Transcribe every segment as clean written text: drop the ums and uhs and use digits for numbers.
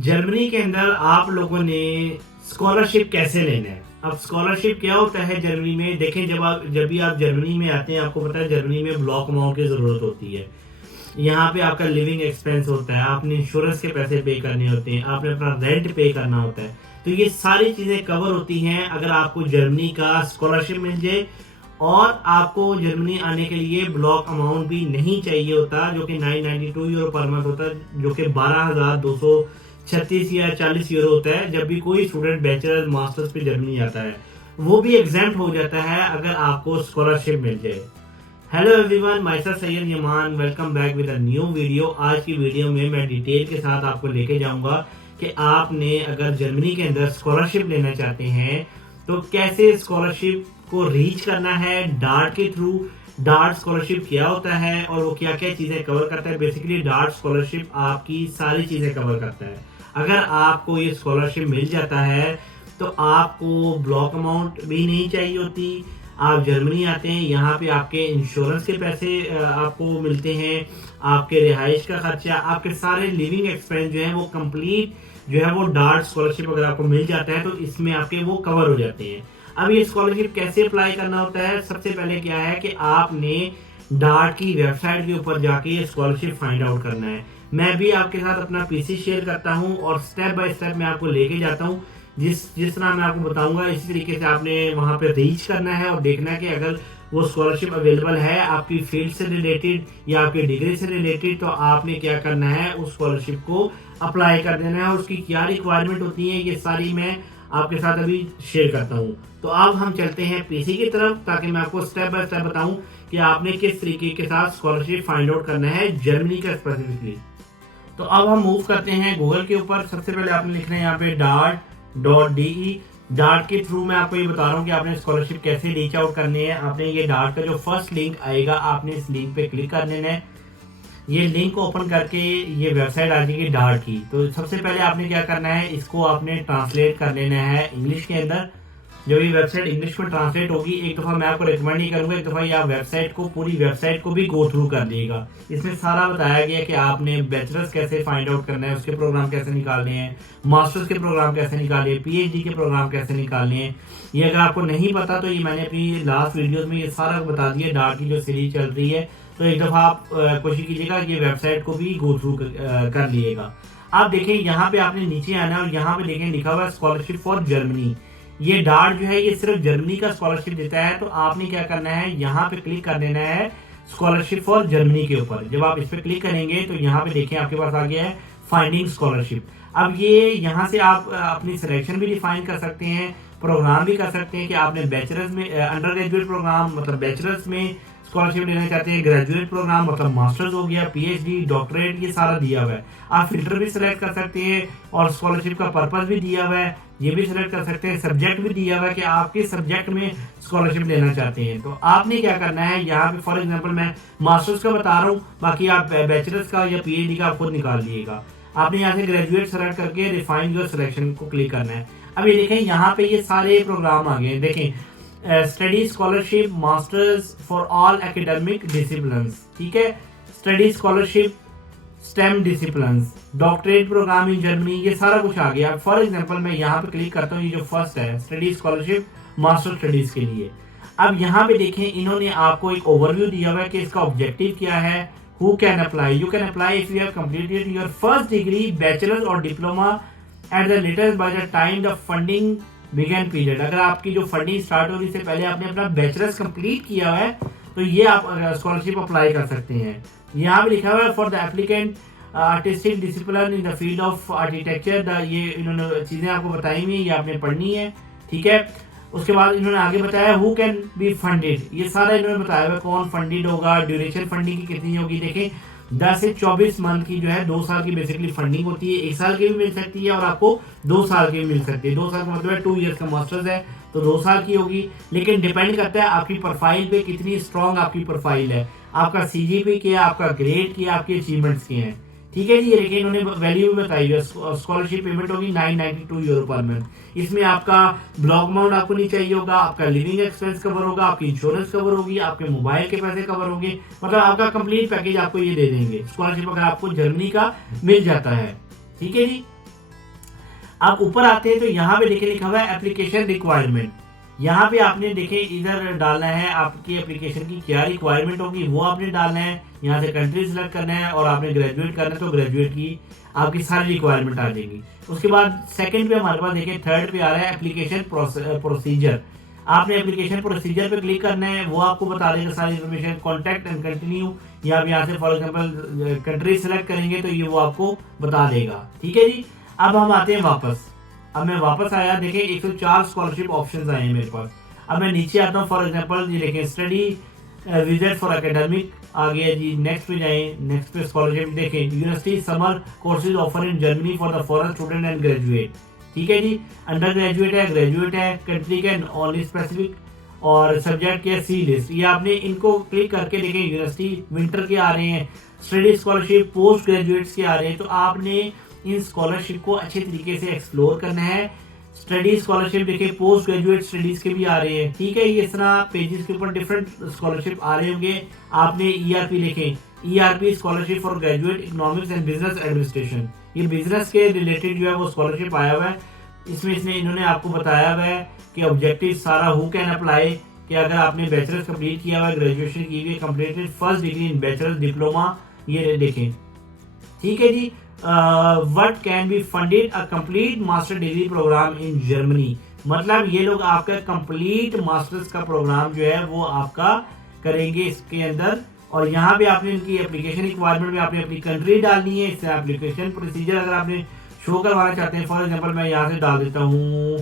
Germany के अंदर आप लोगों ने स्कॉलरशिप कैसे लेना है। अब स्कॉलरशिप क्या होता है जर्मनी में, देखें जब भी आप जर्मनी में आते हैं आपको पता है जर्मनी में ब्लॉक अमाउंट की जरूरत होती है। यहाँ पे आपका लिविंग एक्सपेंस होता है, आपने इंश्योरेंस के पैसे पे करने होते हैं, आपने अपना रेंट पे करना होता है। तो ये सारी चीजें कवर होती हैं अगर आपको जर्मनी का स्कॉलरशिप मिल जाए और आपको जर्मनी आने के लिए ब्लॉक अमाउंट भी नहीं चाहिए होता जो कि 992 यूरो पर मंथ होता है, जो कि 12,236 या 40 यूरो होता है। जब भी कोई स्टूडेंट बैचलर मास्टर्स पे जर्मनी आता है वो भी एग्जाम्प्ट हो जाता है अगर आपको स्कॉलरशिप मिल जाए। Hello everyone, myself Syed Yaman, welcome back with a new video. आज की वीडियो में मैं डिटेल के साथ आपको लेके जाऊंगा कि आपने अगर जर्मनी के अंदर स्कॉलरशिप लेना चाहते हैं तो कैसे स्कॉलरशिप को रीच करना है डार्ट के थ्रू। डार्ट स्कॉलरशिप क्या होता है और वो क्या क्या चीजें कवर करता है। बेसिकली डार्ट स्कॉलरशिप आपकी सारी चीजें कवर करता है। अगर आपको ये स्कॉलरशिप मिल जाता है तो आपको ब्लॉक अमाउंट भी नहीं चाहिए होती। आप जर्मनी आते हैं, यहाँ पे आपके इंश्योरेंस के पैसे आपको मिलते हैं, आपके रिहाइश का खर्चा, आपके सारे लिविंग एक्सपेंस जो है वो कंप्लीट जो है वो डार्ट स्कॉलरशिप अगर आपको मिल जाता है तो इसमें आपके वो कवर हो जाते हैं। अब ये स्कॉलरशिप कैसे अप्लाई करना होता है, सबसे पहले क्या है कि आपने डार्ट की वेबसाइट के ऊपर जाके ये स्कॉलरशिप फाइंड आउट करना है। मैं भी आपके साथ अपना पीसी शेयर करता हूँ और स्टेप बाय स्टेप मैं आपको लेके जाता हूँ। जिस तरह मैं आपको बताऊंगा इसी तरीके से आपने वहां पे रीच करना है और देखना है कि अगर वो स्कॉलरशिप अवेलेबल है आपकी फील्ड से रिलेटेड या आपकी डिग्री से रिलेटेड तो आपने क्या करना है उस स्कॉलरशिप को अप्लाई कर देना है। उसकी क्या रिक्वायरमेंट होती है ये सारी मैं आपके साथ अभी शेयर करता हूँ। तो अब हम चलते हैं पीसी की तरफ ताकि मैं आपको स्टेप बाय स्टेप बताऊं कि आपने किस तरीके के साथ स्कॉलरशिप फाइंड आउट करना है जर्मनी का स्पेसिफिकली। तो अब हम मूव करते हैं गूगल के ऊपर। सबसे पहले आपने लिखना है यहाँ पे dart.de। डार्ट के थ्रू मैं आपको ये बता रहा हूँ कि आपने स्कॉलरशिप कैसे रीच आउट करनी है। आपने ये डार्ट का जो फर्स्ट लिंक आएगा आपने इस लिंक पे क्लिक कर लेना है। ये लिंक ओपन करके ये वेबसाइट आ जाएगी डार्ट की। तो सबसे पहले आपने क्या करना है, इसको आपने ट्रांसलेट कर लेना है इंग्लिश के अंदर। जब ये वेबसाइट इंग्लिश में ट्रांसलेट होगी, एक दफा मैं आपको रिकमेंड नहीं करूंगा, एक दफा ये आप वेबसाइट को पूरी वेबसाइट को भी गो थ्रू कर लीजिएगा। इसमें सारा बताया गया कि आपने बैचलर्स कैसे फाइंड आउट करना है, उसके प्रोग्राम कैसे निकालने हैं, मास्टर्स के प्रोग्राम कैसे निकालने हैं, पीएचडी के प्रोग्राम कैसे निकालने हैं। ये अगर आपको नहीं पता तो ये मैंने अपनी लास्ट वीडियोज में ये सारा बता दिया। डार्ट की जो सीरीज चल रही है तो एक दफा आप कोशिश कीजिएगा ये वेबसाइट को भी गो थ्रू कर लीजिएगा। आप देखें यहाँ पे आपने नीचे आना है और यहाँ पे देखें लिखा हुआ है स्कॉलरशिप फॉर जर्मनी। ये डार्ट जो है ये सिर्फ जर्मनी का स्कॉलरशिप देता है। तो आपने क्या करना है, यहाँ पे क्लिक कर देना है स्कॉलरशिप फॉर जर्मनी के ऊपर। जब आप इस पे क्लिक करेंगे तो यहाँ पे देखिए आपके पास आ गया है फाइंडिंग स्कॉलरशिप। अब ये यहाँ से आप अपनी सिलेक्शन भी डिफाइन कर सकते हैं, प्रोग्राम भी कर सकते हैं कि आपने बैचलर्स में अंडर ग्रेजुएट प्रोग्राम मतलब बैचलर्स में स्कॉलरशिप लेना चाहते हैं, ग्रेजुएट प्रोग्राम मतलब मास्टर्स हो गया, पीएचडी, डॉक्टरेट, ये सारा दिया हुआ है। आप फिल्टर भी सिलेक्ट कर सकते हैं और स्कॉलरशिप का पर्पस भी दिया हुआ है, ये भी सिलेक्ट कर सकते हैं। सब्जेक्ट भी दिया हुआ है कि आप किस सब्जेक्ट में स्कॉलरशिप लेना चाहते हैं। तो आपने क्या करना है, यहाँ पे फॉर एग्जांपल मैं मास्टर्स का बता रहा हूँ, बाकी आप बैचलर्स का या पीएचडी का आप खुद निकाल लीजिएगा। आपने यहाँ से ग्रेजुएट सेलेक्ट करके रिफाइन योर सिलेक्शन को क्लिक करना है। अब ये देखें यहाँ पे ये सारे प्रोग्राम आ गए। देखें study scholarship masters for all academic disciplines, ठीक है, study scholarship STEM disciplines, doctorate program in Germany, ये सारा कुछ आ गया। फॉर एग्जांपल मैं यहाँ पे क्लिक करता हूँ, ये जो फर्स्ट है स्टडी स्कॉलरशिप मास्टर स्टडीज के लिए। अब यहाँ पे देखें इन्होंने आपको एक ओवरव्यू दिया हुआ है कि इसका ऑब्जेक्टिव क्या है। Who can apply, you can apply if you have completed your first degree, bachelor और diploma at the latest by the time the funding begin period. अगर आपकी जो फंडिंग स्टार्ट होगी इससे पहले आपने अपना बैचलर्स कंप्लीट किया है तो ये आप स्कॉलरशिप अप्लाई कर सकते हैं। यहाँ पे लिखा हुआ है for the applicant artistic discipline in the field of architecture. ये इन्होंने चीजें आपको बताई हुई है, ये आपने पढ़नी है, ठीक है। उसके बाद इन्होंने आगे बताया हु कैन बी फंडेड, ये सारा इन्होंने बताया हुआ कौन फंडेड होगा, ड्यूरेशन फंडिंग की कितनी होगी। देखें 10 से 24 मंथ की जो है 2 साल की बेसिकली फंडिंग होती है। 1 साल की भी मिल सकती है और आपको 2 साल की भी मिल सकती है। 2 साल का मतलब है 2 इयर्स का मास्टर्स है तो 2 साल की होगी, लेकिन डिपेंड करता है आपकी प्रोफाइल पे कितनी स्ट्रॉन्ग आपकी प्रोफाइल है, आपका सीजीपी क्या, आपका ग्रेड क्या, आपके अचीवमेंट्स क्या हैं, ठीक है जी। लेकिन इन्होंने वैल्यू भी बताई है, स्कॉलरशिप पेमेंट होगी 992 यूरो पर मंथ। इसमें आपका ब्लॉक अमाउंट आपको नहीं चाहिए होगा, आपका लिविंग एक्सपेंस कवर होगा, आपकी इंश्योरेंस कवर होगी, आपके मोबाइल के पैसे कवर होंगे, मतलब आपका कंप्लीट पैकेज आपको ये दे देंगे स्कॉलरशिप अगर आपको जर्मनी का मिल जाता है, ठीक है जी। आप ऊपर आते हैं तो यहाँ पे देखिए लिखा हुआ है एप्लीकेशन रिक्वायरमेंट। यहाँ पे आपने देखे इधर डालना है आपकी एप्लीकेशन की क्या रिक्वायरमेंट होगी वो आपने डालना है। यहाँ से कंट्री सिलेक्ट करना है और आपने ग्रेजुएट करना है तो ग्रेजुएट की आपकी सारी रिक्वायरमेंट आ जाएगी। उसके बाद सेकंड पे हमारे पास देखिए थर्ड पे आ रहा है एप्लीकेशन प्रोसीजर। आपने एप्लीकेशन प्रोसीजर पे क्लिक करना है, वो आपको बता देगा सारी इन्फॉर्मेशन, कॉन्टैक्ट एंड कंटिन्यू, या आप यहाँ से फॉर एग्जांपल कंट्री सेलेक्ट करेंगे तो ये वो आपको बता देगा। ठीक है जी। अब हम आते हैं वापस। अब मैं वापस आया, देखिए 104 स्कॉलरशिप ऑप्शंस आए हैं मेरे पास। अब मैं नीचे आता हूँ, फॉर एग्जांपल ये देखें स्टडी विजिट फॉर एकेडमिक आ गया जी। नेक्स्ट पे जाएं, नेक्स्ट पे स्कॉलरशिप देखें university summer courses offer in Germany for the foreign student and graduate. ठीक है जी। अंडर ग्रेजुएट है, ग्रेजुएट है, कंट्री के ओनली स्पेसिफिक, और सब्जेक्ट के सी लिस्ट। ये आपने इनको क्लिक करके देखें यूनिवर्सिटी विंटर के आ रहे हैं, स्टडी स्कॉलरशिप पोस्ट ग्रेजुएट्स के आ रहे हैं। तो आपने इन स्कॉलरशिप को अच्छे तरीके से एक्सप्लोर करना है। स्टडी स्कॉलरशिप देखिए पोस्ट ग्रेजुएट स्टडीज के भी आ रहे हैं। ठीक है, ये इस तरह पेजेस के ऊपर डिफरेंट स्कॉलरशिप आ रहे होंगे। आपने ईआरपी लिखें, ERP scholarship for graduate economics and business administration. ये बिजनेस के रिलेटेड जो है वो स्कॉलरशिप आया हुआ है। इसमें इन्होंने आपको बताया हुआ है कि ऑब्जेक्टिव सारा हु कैन अप्लाई, कि अगर आपने बैचलर्स कंप्लीट किया हुआ है, ग्रेजुएशन की हुई, completed first degree in bachelors diploma, ये देखें। ठीक है जी। What can be funded a complete master degree programme in Germany, मतलब ये लोग आपका कंप्लीट मास्टर्स का प्रोग्राम जो है वो आपका करेंगे इसके अंदर। और यहाँ पे आपने इनकी एप्लीकेशन रिक्वायरमेंट में आपने अपनी कंट्री डालनी है। इससे एप्लीकेशन प्रोसीजर अगर आपने शो करवाना चाहते हैं, फॉर एग्जांपल मैं यहाँ से डाल देता हूँ,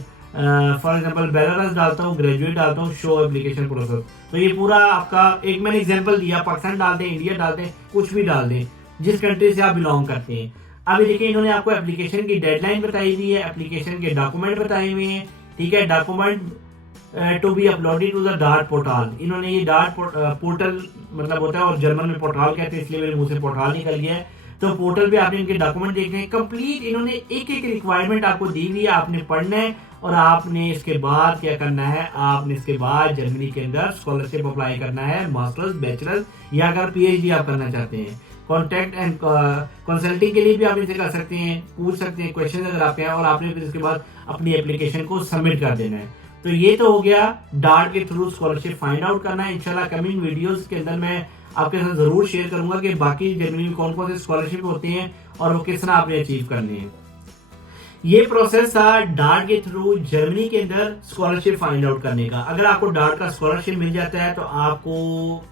फॉर एग्जांपल बेलारस डालता हूँ, ग्रेजुएट डालता हूँ, शो एप्लीकेशन प्रोसेस। तो ये पूरा आपका एक मैंने एग्जांपल दिया, पाकिस्तान डाल दें, इंडिया डाल दें, कुछ भी डाल दें, जिस कंट्री से आप बिलोंग करते हैं। अब देखिए इन्होंने आपको एप्लीकेशन की डेडलाइन बताई हुई है, एप्लीकेशन के डॉक्यूमेंट बताए हुए हैं। ठीक है, document to be uploaded to the DART portal. इन्होंने ये डार्ट पोर्टल मतलब होता है, और जर्मन में पोर्टल कहते हैं, इसलिए मेरे मुंह से पोर्टल निकल गया है। तो पोर्टल पे आपने इनके डॉक्यूमेंट देखने हैं कंप्लीट। इन्होंने एक एक रिक्वायरमेंट आपको दी हुई है, आपने पढ़ना है और आपने इसके बाद क्या करना है, आपने इसके बाद जर्मनी के अंदर स्कॉलरशिप अप्लाई करना है, मास्टर्स, बैचलर्स, या अगर पीएचडी आप करना चाहते हैं। कॉन्टैक्ट एंड कंसल्टिंग के लिए भी आप इनसे कर सकते हैं, पूछ सकते हैं क्वेश्चन अगर आपके हैं, और आपने फिर इसके बाद अपनी एप्लीकेशन को सबमिट कर देना है। तो ये तो हो गया डार्ट के थ्रू स्कॉलरशिप फाइंड आउट करना है। इंशाल्लाह कमिंग वीडियोस के अंदर मैं आपके साथ जरूर शेयर करूंगा कि बाकी जर्मनी में कौन कौन से स्कॉलरशिप होते हैं और वो किस तरह आपने अचीव करने हैं। ये प्रोसेस था डार्ट के थ्रू जर्मनी के अंदर स्कॉलरशिप फाइंड आउट करने का। अगर आपको डार्ट का स्कॉलरशिप मिल जाता है तो आपको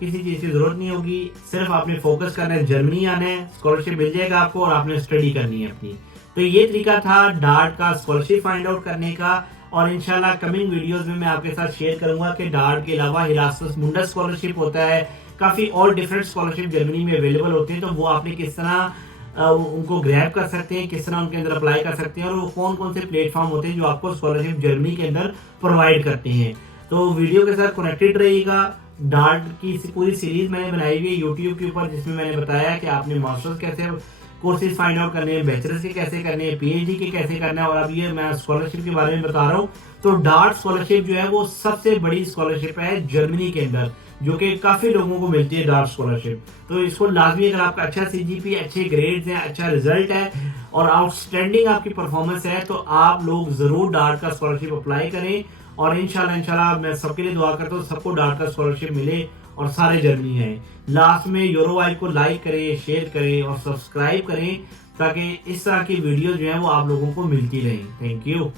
किसी चीज की जरूरत नहीं होगी, सिर्फ आपने फोकस करना है, जर्मनी आना है, स्कॉलरशिप मिल जाएगा आपको और आपने स्टडी करनी है अपनी। तो ये तरीका था डार्ट का स्कॉलरशिप फाइंड आउट करने का। और इंशाल्लाह कमिंग वीडियोस में मैं आपके साथ शेयर करूंगा कि डार्ट के अलावा हिरासस मुंडस स्कॉलरशिप होता है, काफी और डिफरेंट स्कॉलरशिप जर्मनी में अवेलेबल होते हैं। तो वो आपने किस तरह उनको ग्रैब कर सकते हैं, किस तरह उनके अंदर अप्लाई कर सकते हैं, और वो कौन कौन से प्लेटफॉर्म होते हैं जो आपको स्कॉलरशिप जर्मनी के अंदर प्रोवाइड करते हैं। तो वीडियो के साथ कनेक्टेड रहिएगा। डार्ट की पूरी सीरीज मैंने बनाई हुई है यूट्यूब के ऊपर, जिसमें मैंने बताया कि आपने मास्टर्स कैसे कोर्सेज फाइंड आउट करने हैं, बैचलर्स के कैसे करने हैं, पीएचडी के कैसे करना है, और अब ये मैं स्कॉलरशिप के बारे में बता रहा हूँ। तो डार्ट स्कॉलरशिप जो है वो सबसे बड़ी स्कॉलरशिप है जर्मनी के अंदर, जो कि काफी लोगों को मिलती है डार्ट स्कॉलरशिप। तो इसको लाजमी, अगर आपका अच्छा सीजीपी, अच्छे ग्रेड्स हैं, अच्छा रिजल्ट है और आउटस्टैंडिंग आपकी परफॉर्मेंस है, तो आप लोग जरूर डार्ट का स्कॉलरशिप अप्लाई करें। और इंशाल्लाह मैं सबके लिए दुआ करता हूँ सबको डार्ट का स्कॉलरशिप मिले और सारे जर्मनी आए। लास्ट में यूरोवाइब को लाइक करें, शेयर करें और सब्सक्राइब करें, ताकि इस तरह की वीडियो जो है वो आप लोगों को मिलती रहें। Thank you.